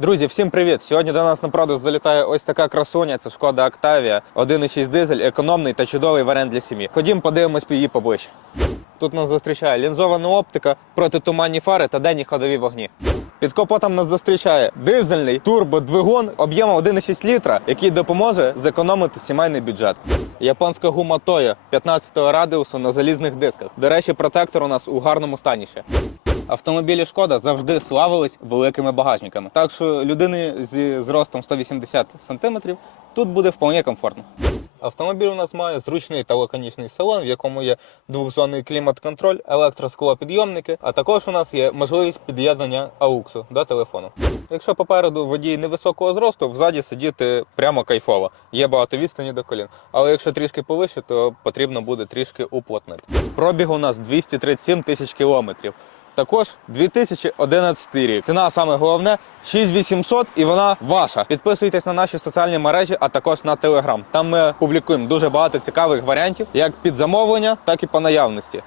Друзі, всім привіт! Сьогодні до нас на продаж залітає ось така красуня. Це шкода Octavia, 1,6 дизель, економний та чудовий варіант для сім'ї. Ходім, подивимось її поближче. Тут нас зустрічає лінзована оптика, протитуманні фари та денні ходові вогні. Під капотом нас зустрічає дизельний турбодвигун об'ємом 1,6 літра, який допоможе зекономити сімейний бюджет. Японська гума Toyo 15-го радіусу на залізних дисках. До речі, протектор у нас у гарному стані ще. Автомобілі Шкода завжди славились великими багажниками. Так що людини зі зростом 180 см тут буде вполне комфортно. Автомобіль у нас має зручний та лаконічний салон, в якому є двохзонний клімат-контроль, електросклопідйомники, а також у нас є можливість під'єднання AUX до телефону. Якщо попереду водій невисокого зросту, взаді сидіти прямо кайфово. Є багато відстані до колін. Але якщо трішки повище, то потрібно буде трішки уплотнити. Пробіг у нас 237 тисяч кілометрів. Також 2011 рік. Ціна саме головне 6800 і вона ваша. Підписуйтесь на наші соціальні мережі, а також на Телеграм. Там ми публікуємо дуже багато цікавих варіантів, як під замовлення, так і по наявності.